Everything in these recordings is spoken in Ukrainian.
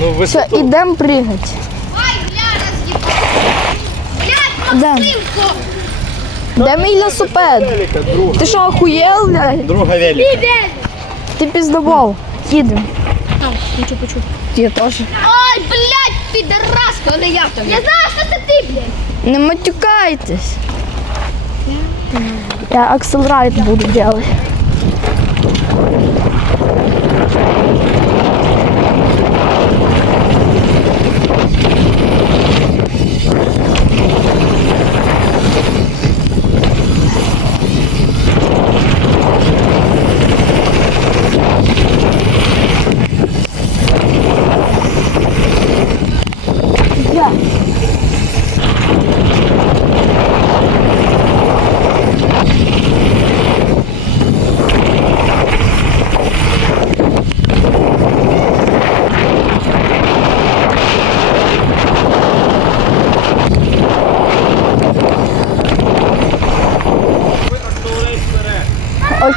Ну, Все, висоту. ідемо пригати. Максимко. Де мій велосипед? Велика, друга. Ти що, охуєл, блядь? Друга велика. Ти піздобол. Їдемо. Почу. Я теж. Ай, блядь, пидораска, але я там. Я знаю, що це ти, блядь. Не матюкайтесь. Я акселерайт буду делать. Я.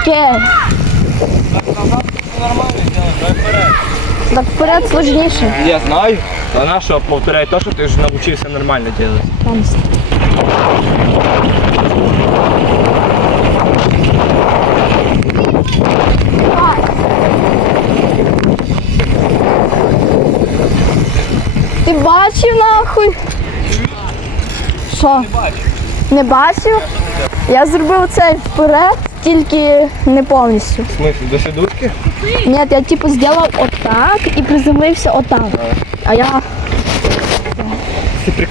Вперед. Так вперед сложніше. Я знаю. А на що повторяй то, що ти вже навчився нормально делать. Ти бачив нахуй? Що? Не бачу. Не бачив? Я зробив це вперед, тільки не повністю. В смысле, до сидушки? Ні, я типу зробив отак і приземлився отак. А я. Ти прик...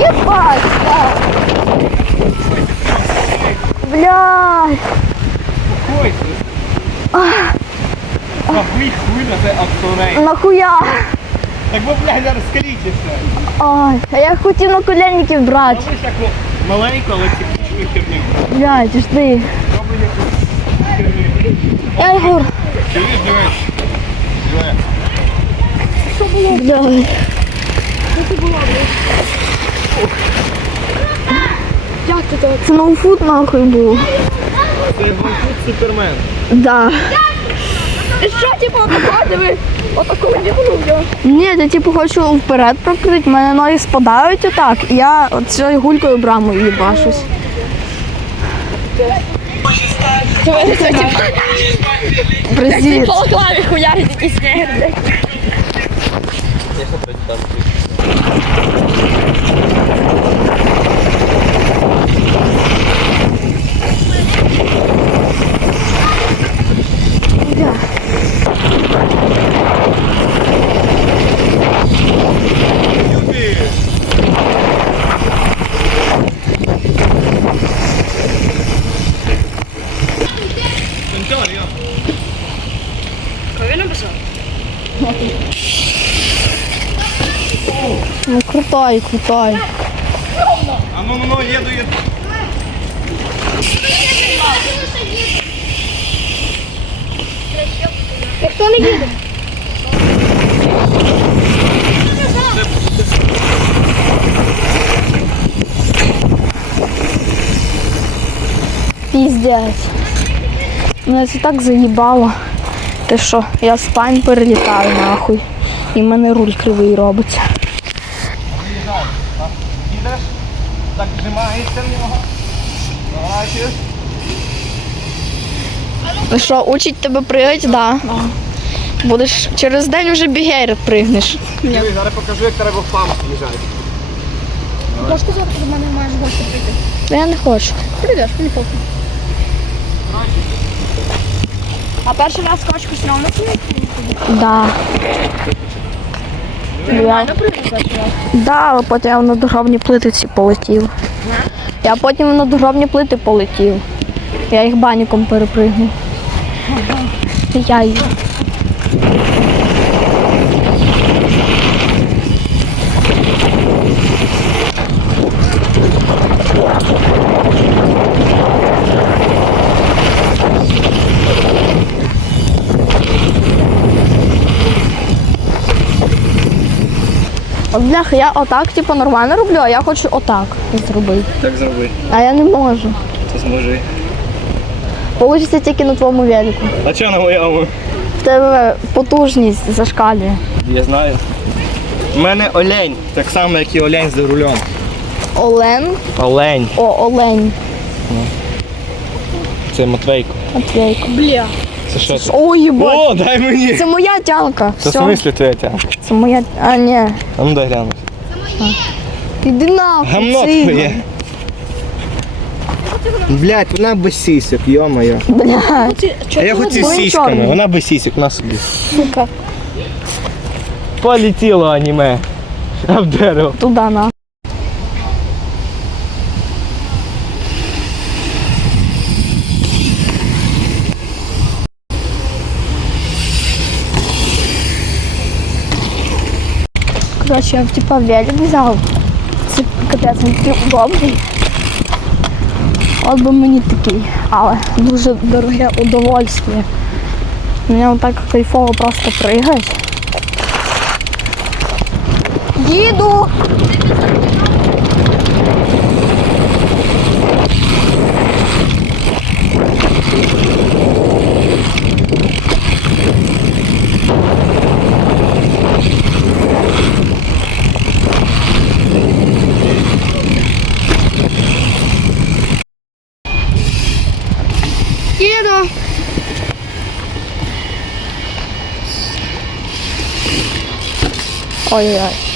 Єбать! так. Блядь! Ой, Нахуй хуй на це авторей. Нахуя? Так ви, блядь, зараз скалічишся. Ой, а я хотів на коленників брати. Робиш яку маленьку, але технічну херню. Блядь, жди. Роби яку херню. Чуєш, дивись? Диви. блядь. Це ноуфуд нахуй був. Це Гонфуд Супермен. Да. Що, типу, отако, диви? Отако не було, Ні, я типу хочу вперед прокрити, мене ноги спадають отак, і я цією гулькою брамою їбашусь. Привіт. Полоклаві хуярить якісь негри. Ну крутой, крутой. А ну, ну, ну, їду, їду. Ніхто не їде. Піздець. Мене це так заїбало. Ти що, я з пань перелітаю нахуй. І в мене руль кривий робиться. Їдеш, так вжимається в нього. Бачиш? Ну що, учить тебе пригати? Да. Будеш через день вже бігер пригнеш. Дивись, зараз покажу, як треба в памп їжджати. Я ж казав, до мене маєш гості прийти. Та я не хочу. Прийдеш, мені похуй. А перший раз качку все одно Да. Я... Да, але потім я в надгробні плитиці полетів. Я потім в надгробні плити полетів. Я їх баніком перепригнув. Я їх. От бляха, я отак, типу, нормально роблю, а я хочу отак зробити. Так зроби. А я не можу. Це зможи. Получиться тільки на твоєму велику. А чого на моєму? В тебе потужність зашкалює. Я знаю. У мене олень, так само, як і олень за рулем. Олен. Олень. О, олень. Це Матвейко. Матвейко. Бля. Це що? це? О, їбать. О, дай мені! Це моя тянка. Це в Все. смислі твоя тя? Це моя. А, ні. А ну дай глянути. Іди нахуй. Гамно циган. твоє. Блять, вона без сісік, йо-моє. Блядь. А я хотів Ой, сіськами, чорний. вона без сісік, на собі. Сука. Полетіло аніме. А в дерево. Туда на. Короче, я типа велик взяв. Це капець він такий удобний. От би мені такий, але дуже дороге удовольствие. Мені так кайфово просто пригать. Їду! Oh yeah.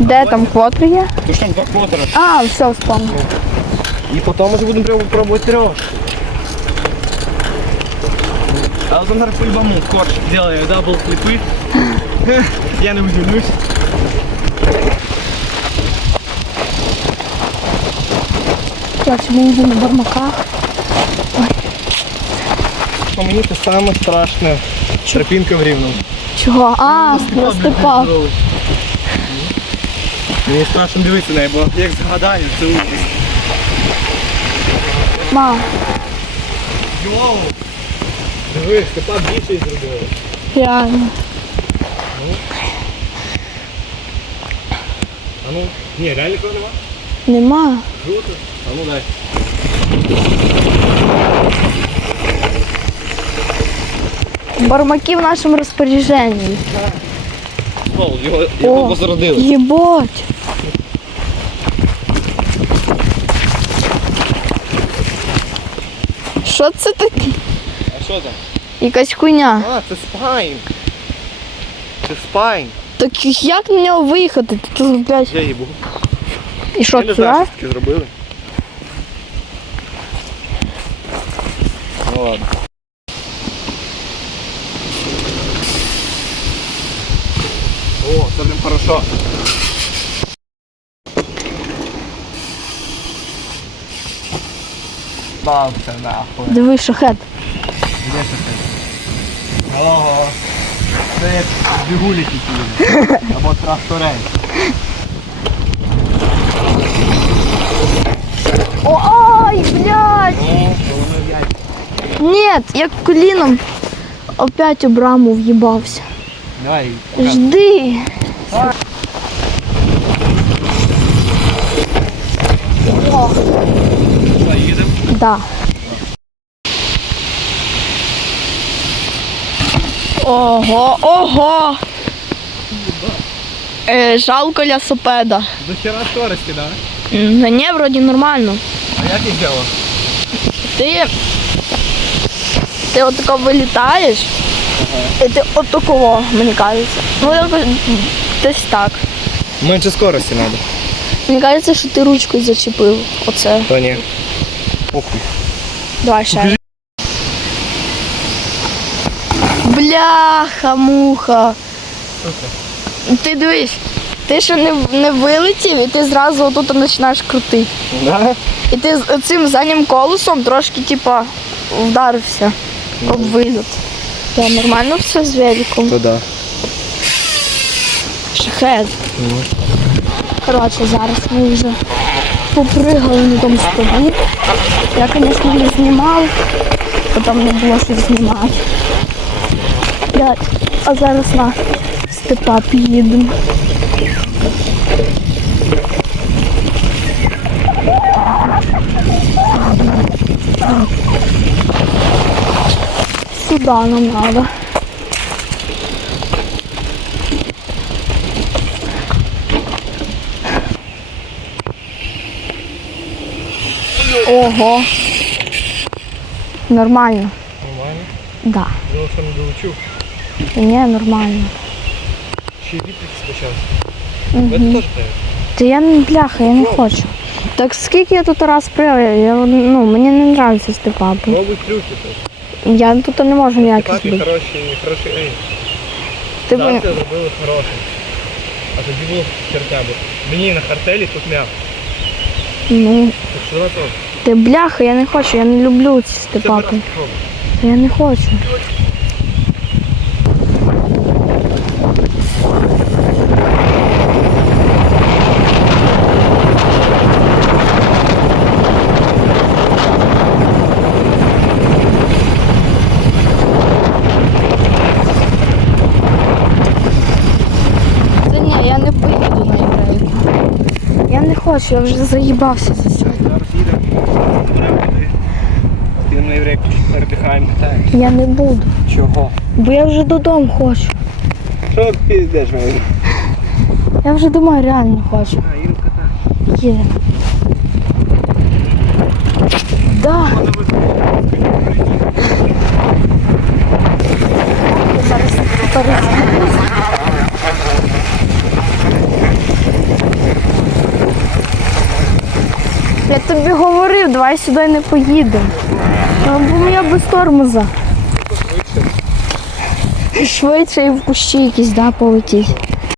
Де там квотри є? То ж там два квотера. А, все, вспомнив. І потім вже будемо пробувати- пробувати трошки. А от зараз по-любому корж делає дабл флипи. Я не удивлюсь. Я сьогодні їду на бармаках. По мені це саме страшне. Тропінка в рівному. Чого? А, на степах. Мені страшно дивитися на неї, бо як згадаю, це ужас. Ма, Йоу! Дивись, степа більше зробили. реально. А ну, ні, реально нікого нема? Нема. Круто. А ну дай. Бармаки в нашому розпорядженні. Пол, його, його О, возродили. Єбать. Що це таке? А що там? Якась хуйня. А, це спайн. Це спайн. Так як на нього виїхати? Ти тут, блядь. Я їбу. І що Я не знаю, що таке зробили. Ну ладно. О, це блин хорошо. Бався нахуй. Диви, шахет. Де це ти? Ого. Це як бігулі тільки. Або тракторей. Ой, блядь! Нет, я коліном опять у браму в'їбався. Давай. Жди. Їдемо. Да. Ого, ого! Е, жалко лясопеда. До хера скорості, да? М, Ні, вроді нормально. А як їх дело? Ти. Ти отако вилітаєш, і ти отакого, мені кажеться. Ну, якось десь так. Менше скорості треба. Мені кажеться, що ти ручкою зачепив. Оце. То ні. Похуй. Давай ще. Бляха, муха. Ти дивись, ти ще не, не вилетів і ти зразу отут починаєш крутити. Да? І ти з цим заднім колесом трошки, типа, вдарився об виліт. Та нормально все з великом. То да. Шахет. Коротше, зараз ми вже попригали на тому столі. Я, звісно, не знімав, потом не було що знімати. Я... А зараз на степап еду. Сюда нам надо. Ого. Нормально. Нормально. Да. Ну, що не долучив. Ні, нормально. Ще й вітрик спочався. Ви теж так? Та я не бляха, я не хочу. Так скільки я тут раз прив, я, ну, мені не подобається степапи. Пробуй трюки тут. Я тут не можу ніяких Папі збити. хороші, хороші ей. Ти поня- зробили хорошим. А тоді був херня. бо Мені на картелі тут м'яко. Ну, Так що давай то. Ти бляха, я не хочу, я не люблю ці Це степапи. Я не хочу. Та ні, я не поїду на єврейку. Я не хочу, я вже заїбався за це. Зараз їдемо. Беремо туди. На передихаємо. Я не буду. Чого? Бо я вже додому хочу. Що ти піздеш, мені? Я вже думаю, реально хочу. А. Є. Да. Зараз перезагрузку. Я тобі говорив, давай сюди не поїдемо. Бо я без тормоза. Швидше і в кущі якісь, да, полетіть.